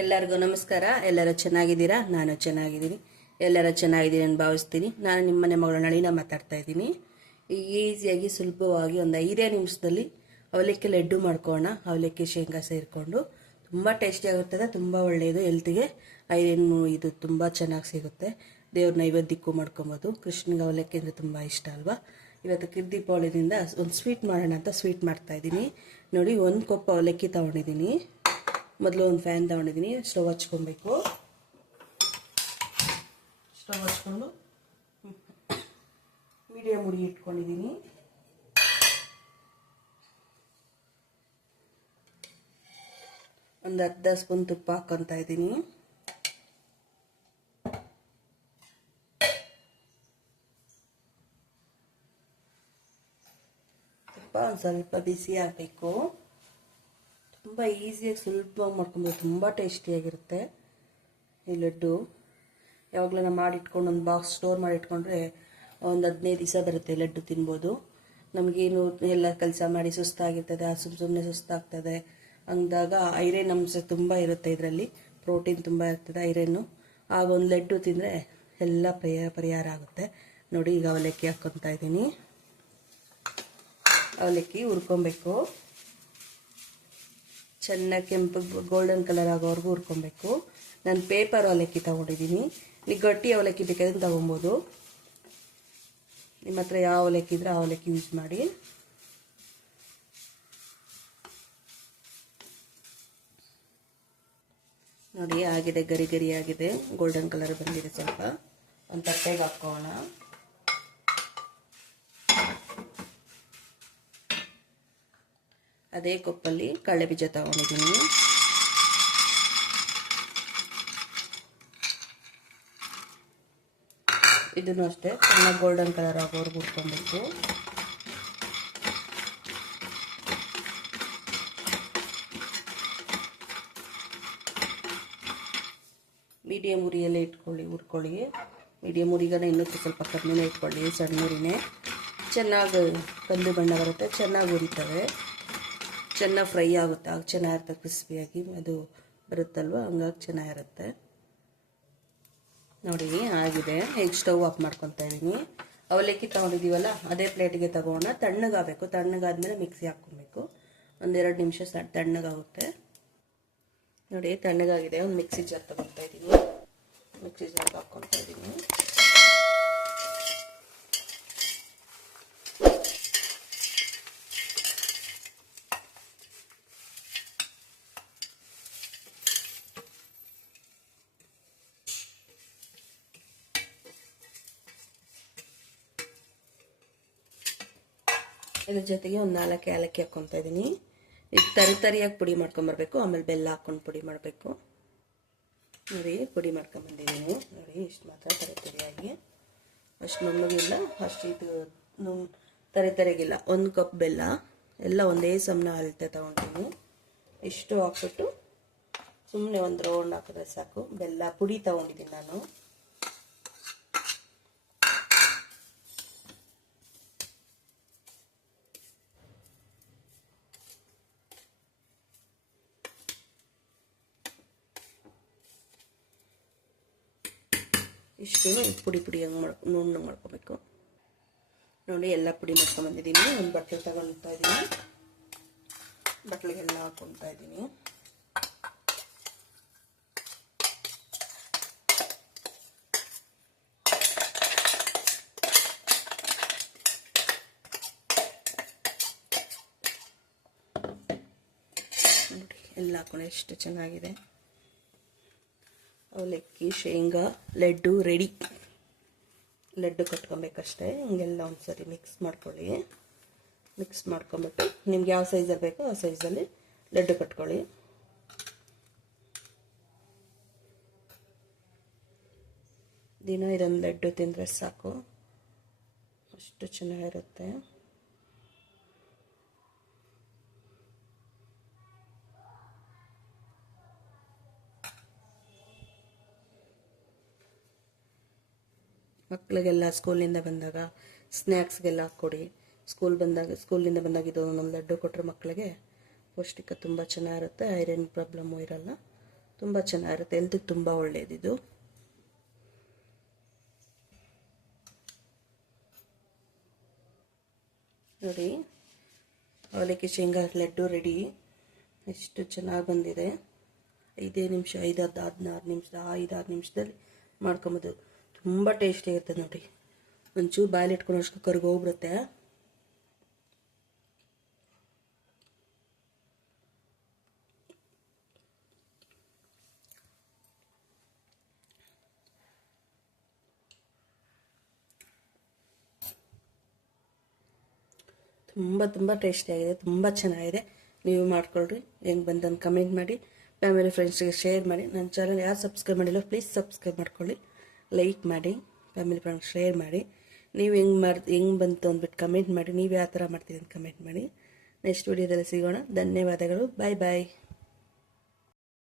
ಎಲ್ಲರಿಗೂ ನಮಸ್ಕಾರ. ಎಲ್ಲರೂ ಚೆನ್ನಾಗಿದ್ದೀರಾ? ನಾನು ಚೆನ್ನಾಗಿದ್ದೀನಿ. ಎಲ್ಲರೂ ಚೆನ್ನಾಗಿದ್ದೀನಿ ಅಂತ ಭಾವಿಸ್ತೀನಿ. ನಾನು ನಿಮ್ಮ ಮನೆ ಮಗಳು ನಳಿನ ಮಾತಾಡ್ತಾ ಇದ್ದೀನಿ. ಈಸಿಯಾಗಿ, ಸುಲಭವಾಗಿ ಒಂದು ಐದೇ ನಿಮಿಷದಲ್ಲಿ ಅವಲಕ್ಕಿ ಲಡ್ಡು ಮಾಡ್ಕೋಣ ಅವಲಕ್ಕಿ, ಶೇಂಗಾ ಸೇರಿಕೊಂಡು. ತುಂಬ ಟೇಸ್ಟಿಯಾಗಿರ್ತದೆ ತುಂಬ ಒಳ್ಳೆಯದು. ಹೆಲ್ತಿಗೆ ಐರನ್ ಇದು ತುಂಬ ಚೆನ್ನಾಗಿ ಸಿಗುತ್ತೆ. ದೇವ್ರ ನೈವೇದ್ಯಕ್ಕೂ ಮಾಡ್ಕೊಬೋದು. ಕೃಷ್ಣಿಗೆ ಅವಲಕ್ಕಿ ಅಂದರೆ ತುಂಬ ಇಷ್ಟ ಅಲ್ವಾ? ಇವತ್ತು ಕಿರ್ದೀಪಾವಳಿದಿಂದ ಒಂದು ಸ್ವೀಟ್ ಮಾಡೋಣ ಅಂತ ಸ್ವೀಟ್ ಮಾಡ್ತಾಯಿದ್ದೀನಿ ನೋಡಿ, ಒಂದು ಕೊಪ್ಪ ಅವಲಕ್ಕಿ ತೊಗೊಂಡಿದ್ದೀನಿ. ಮೊದಲು ಒಂದು ಫ್ಯಾನ್ ತಗೊಂಡಿದ್ದೀನಿ ಸ್ಟವ್ ಹಚ್ಕೊಬೇಕು. ಸ್ಟವ್ ಹಚ್ಕೊಂಡು ಮೀಡಿಯಮ್ ಹುಡಿ ಇಟ್ಕೊಂಡಿದ್ದೀನಿ ಒಂದು ಅರ್ಧ ಸ್ಪೂನ್ ತುಪ್ಪ ಹಾಕ್ಕೊತಾ ಇದ್ದೀನಿ ತುಪ್ಪ ಒಂದು ಸ್ವಲ್ಪ ಬಿಸಿ ಆಗಬೇಕು. ತುಂಬ ಈಸಿಯಾಗಿ ಸುಲಭವಾಗಿ ಮಾಡ್ಕೊಬೋದು. ತುಂಬ ಟೇಸ್ಟಿಯಾಗಿರುತ್ತೆ ಈ ಲಡ್ಡು. ಯಾವಾಗಲೂ ನಾವು ಮಾಡಿಟ್ಕೊಂಡು ಒಂದು ಬಾಕ್ಸ್ ಸ್ಟೋರ್ ಮಾಡಿ ಇಟ್ಕೊಂಡ್ರೆ ಒಂದು ಹದಿನೈದು ದಿವಸ ಬರುತ್ತೆ ಲಡ್ಡು ತಿನ್ಬೋದು. ನಮಗೇನು ಎಲ್ಲ ಕೆಲಸ ಮಾಡಿ ಸುಸ್ತಾಗಿರ್ತದೆ ಸುಮ್ಮ ಸುಮ್ಮನೆ ಸುಸ್ತಾಗ್ತದೆ. ಅಂದಾಗ ಐರನ್ ಅಂಶ ತುಂಬ ಇರುತ್ತೆ ಇದರಲ್ಲಿ. ಪ್ರೋಟೀನ್ ತುಂಬ ಇರ್ತದೆ ಐರನ್ನು. ಆಗ ಒಂದು ಲಡ್ಡು ತಿಂದರೆ ಎಲ್ಲ ಪರಿಹಾರ ಪರಿಹಾರ ಆಗುತ್ತೆ. ನೋಡಿ ಈಗ ಅವಲಕ್ಕಿ ಹಾಕ್ಕೊತಾ ಇದ್ದೀನಿ. ಅವಲಕ್ಕಿ ಹುರ್ಕೊಬೇಕು. ಚೆನ್ನಾಗಿ ಕೆಂಪು ಗೋಲ್ಡನ್ ಕಲರ್ ಆಗೋವರೆಗೂ ಹುರ್ಕೊಬೇಕು. ನಾನು ಪೇಪರ್ ಅವಲಕ್ಕಿ ತೊಗೊಂಡಿದ್ದೀನಿ ನೀವು ಗಟ್ಟಿ ಅವಲಕ್ಕಿ ಬೇಕಾದ್ರೆ ತೊಗೊಬೋದು. ನಿಮ್ಮ ಹತ್ರ ಯಾವ ಅವಲಕ್ಕಿ ಇದ್ರೆ ಆ ಅವಲಕ್ಕಿ ಯೂಸ್ ಮಾಡಿ. ನೋಡಿ, ಆಗಿದೆ, ಗರಿ ಗರಿ ಆಗಿದೆ ಗೋಲ್ಡನ್ ಕಲರ್ ಬಂದಿದೆ ಸ್ವಲ್ಪ. ಒಂದು ತಟ್ಟೆಗೆ ಹಾಕೋಣ. ಅದೇ ಕೊಪ್ಪಲ್ಲಿ ಕಳೆ ಬೀಜ ತಗೊಂಡಿದ್ದೀನಿ. ಇದನ್ನು ಅಷ್ಟೇ ಚೆನ್ನಾಗಿ ಗೋಲ್ಡನ್ ಕಲರ್ ಆಗೋವರೆಗೂ ಹುರ್ಕೊಬೇಕು ಮೀಡಿಯಮ್ ಉರಿಯಲ್ಲೇ ಇಟ್ಕೊಳ್ಳಿ, ಹುರ್ಕೊಳ್ಳಿ. ಮೀಡಿಯಮ್ ಉರಿಗನ ಇನ್ನೂ ಸ್ವಲ್ಪ ಕಮ್ಮಿನೇ ಇಟ್ಕೊಳ್ಳಿ, ಸಣ್ಣ ಉರಿನೇ. ಚೆನ್ನಾಗಿ ಕಂದು ಬಣ್ಣ ಬರುತ್ತೆ, ಚೆನ್ನಾಗಿ ಉರಿತವೆ. ಚೆನ್ನಾಗಿ ಫ್ರೈ ಆಗುತ್ತೆ. ಆಗ ಚೆನ್ನಾಗಿರುತ್ತೆ ಕ್ರಿಸ್ಪಿಯಾಗಿ ಅದು ಬರುತ್ತಲ್ವ? ಹಂಗಾಗಿ ಚೆನ್ನಾಗಿರುತ್ತೆ ನೋಡಿ, ಆಗಿದೆ. ಈಗ ಸ್ಟವ್ ಆಫ್ ಮಾಡ್ಕೊತಾ ಇದ್ದೀನಿ ಅವಲಕ್ಕಿ ತೊಗೊಂಡಿದ್ದೀವಲ್ಲ, ಅದೇ ಪ್ಲೇಟಿಗೆ ತಗೋಣ. ತಣ್ಣಗಾಗಬೇಕು. ತಣ್ಣಗಾದ್ಮೇಲೆ ಮಿಕ್ಸಿ ಹಾಕ್ಕೊಬೇಕು. ಒಂದೆರಡು ನಿಮಿಷ ತಣ್ಣಗಾಗುತ್ತೆ. ನೋಡಿ, ತಣ್ಣಗಾಗಿದೆ. ಒಂದು ಮಿಕ್ಸಿ ಜಾರ್ ತಗೊತಾ ಇದ್ದೀನಿ ಮಿಕ್ಸಿ ಜಾರ್ ಹಾಕ್ಕೊತಾ ಇದ್ದೀನಿ ಇದ್ರ ಜೊತೆಗೆ ಒಂದು ನಾಲ್ಕು ಏಲಕ್ಕಿ ಹಾಕ್ಕೊತಾ ಇದ್ದೀನಿ. ಇದು ತರಿ ತರಿಯಾಗಿ ಪುಡಿ ಮಾಡ್ಕೊಂಬರ್ಬೇಕು ಆಮೇಲೆ ಬೆಲ್ಲ ಹಾಕ್ಕೊಂಡು ಪುಡಿ ಮಾಡಬೇಕು. ನೋಡಿ, ಪುಡಿ ಮಾಡ್ಕೊಂಬಂದಿದ್ದೀನಿ ನೋಡಿ, ಇಷ್ಟು ಮಾತ್ರ ತರಿ ತರಿಯಾಗಿ. ಅಷ್ಟು ನುಣ್ಣಗಿಲ್ಲ, ಅಷ್ಟು ಇದು ನು ತರಿ ತರಿಗಿಲ್ಲ ಒಂದು ಕಪ್ ಬೆಲ್ಲ. ಎಲ್ಲ ಒಂದೇ ಸಮನ ಅಳತೆ ತೊಗೊಂಡಿದ್ದೀನಿ. ಇಷ್ಟು ಹಾಕ್ಬಿಟ್ಟು ಸುಮ್ಮನೆ ಒಂದು ರೌಂಡ್ ಹಾಕಿದ್ರೆ ಸಾಕು. ಬೆಲ್ಲ, ಪುಡಿ ತೊಗೊಂಡಿದ್ದೀನಿ ನಾನು. ಇಷ್ಟು ಪುಡಿ ಪುಡಿ ಹಂಗೆ ಮಾಡ್ಕೊ, ನುಣ್ಣಗೆ ಮಾಡ್ಕೊಬೇಕು. ನೋಡಿ, ಎಲ್ಲ ಪುಡಿ ಮಾಡ್ಕೊಂಬಂದಿದ್ದೀನಿ ಒಂದು ಬಟ್ಟಲು ತಗೊಳ್ತಾ ಇದ್ದೀನಿ ಬಟ್ಲಿಗೆಲ್ಲ ಹಾಕೊತಾ ಇದ್ದೀನಿ ಎಲ್ಲ ಹಾಕೊಂಡು ಎಷ್ಟು ಚೆನ್ನಾಗಿದೆ. ಅವಲಕ್ಕಿ, ಶೇಂಗಾ, ಲಡ್ಡು ರೆಡಿ ಲಡ್ಡು ಕಟ್ಕೊಬೇಕಷ್ಟೇ. ಹಿಂಗೆಲ್ಲ ಒಂದ್ಸರಿ ಮಿಕ್ಸ್ ಮಾಡ್ಕೊಳ್ಳಿ. ಮಿಕ್ಸ್ ಮಾಡ್ಕೊಂಬಿಟ್ಟು ನಿಮ್ಗೆ ಯಾವ ಸೈಜಲ್ಲಿ ಬೇಕೋ ಆ ಸೈಜಲ್ಲಿ ಲಡ್ಡು ಕಟ್ಕೊಳ್ಳಿ. ದಿನ ಇದೊಂದು ಲಡ್ಡು ತಿಂದರೆ ಸಾಕು. ಅಷ್ಟು ಚೆನ್ನಾಗಿರುತ್ತೆ. ಮಕ್ಕಳಿಗೆಲ್ಲ ಸ್ಕೂಲಿಂದ ಬಂದಾಗ ಸ್ನ್ಯಾಕ್ಸ್ಗೆಲ್ಲ ಕೊಡಿ. ಸ್ಕೂಲ್ ಬಂದಾಗ, ಸ್ಕೂಲಿಂದ ಬಂದಾಗ ಇದು ನಮ್ಮ ಲಡ್ಡು ಕೊಟ್ಟರೆ ಮಕ್ಕಳಿಗೆ ಪೌಷ್ಟಿಕ ತುಂಬ ಚೆನ್ನಾಗಿರುತ್ತೆ, ಐರನ್ ಪ್ರಾಬ್ಲಮ್ಮು ಇರಲ್ಲ. ತುಂಬ ಚೆನ್ನಾಗಿರುತ್ತೆ, ಹೆಲ್ತಿಗೆ ತುಂಬ ಒಳ್ಳೆಯದಿದು ನೋಡಿ, ಅವಲಕ್ಕಿ, ಶೇಂಗಾ, ಲಡ್ಡು ರೆಡಿ. ಎಷ್ಟು ಚೆನ್ನಾಗಿ ಬಂದಿದೆ. ಐದೇ ನಿಮಿಷ ಐದಾರು ಹದಿನಾರು ನಿಮಿಷ ಐದಾರು ನಿಮಿಷದಲ್ಲಿ ಮಾಡ್ಕೊಬೋದು. ತುಂಬ ಟೇಸ್ಟಿ ಇರುತ್ತೆ ನೋಡಿ ಒಂಚೂರು ಬಾಯಲ್ಲಿ ಇಟ್ಕೊಂಡು ಅಷ್ಟು ಕರ್ಗೆ ಹೋಗ್ಬಿಡುತ್ತೆ. ತುಂಬ ತುಂಬ ಟೇಸ್ಟಿಯಾಗಿದೆ ತುಂಬ ಚೆನ್ನಾಗಿದೆ. ನೀವು ಮಾಡ್ಕೊಳ್ರಿ, ಹೆಂಗೆ ಬಂದನ್ನು ಕಮೆಂಟ್ ಮಾಡಿ. ಫ್ಯಾಮಿಲಿ ಫ್ರೆಂಡ್ಸ್ಗೆ ಶೇರ್ ಮಾಡಿ. ನನ್ನ ಚಾನಲ್ ಯಾರು ಸಬ್ಸ್ಕ್ರೈಬ್ ಮಾಡಿಲ್ಲ ಪ್ಲೀಸ್ ಸಬ್ಸ್ಕ್ರೈಬ್ ಮಾಡ್ಕೊಳ್ಳಿ. ಲೈಕ್ ಮಾಡಿ ಫ್ಯಾಮಿಲಿ ಫ್ರೆಂಡ್ಸ್ ಶೇರ್ ಮಾಡಿ, ನೀವು ಹೆಂಗೆ ಮಾಡಿ, ಹೆಂಗೆ ಬಂತು ಅಂದ್ಬಿಟ್ಟು ಕಮೆಂಟ್ ಮಾಡಿ, ನೀವು ಯಾವ ಥರ ಮಾಡ್ತೀರಿ ಅಂತ ಕಮೆಂಟ್ ಮಾಡಿ. ನೆಕ್ಸ್ಟ್ ವಿಡಿಯೋದಲ್ಲಿ ಸಿಗೋಣ. ಧನ್ಯವಾದಗಳು. ಬಾಯ್ ಬಾಯ್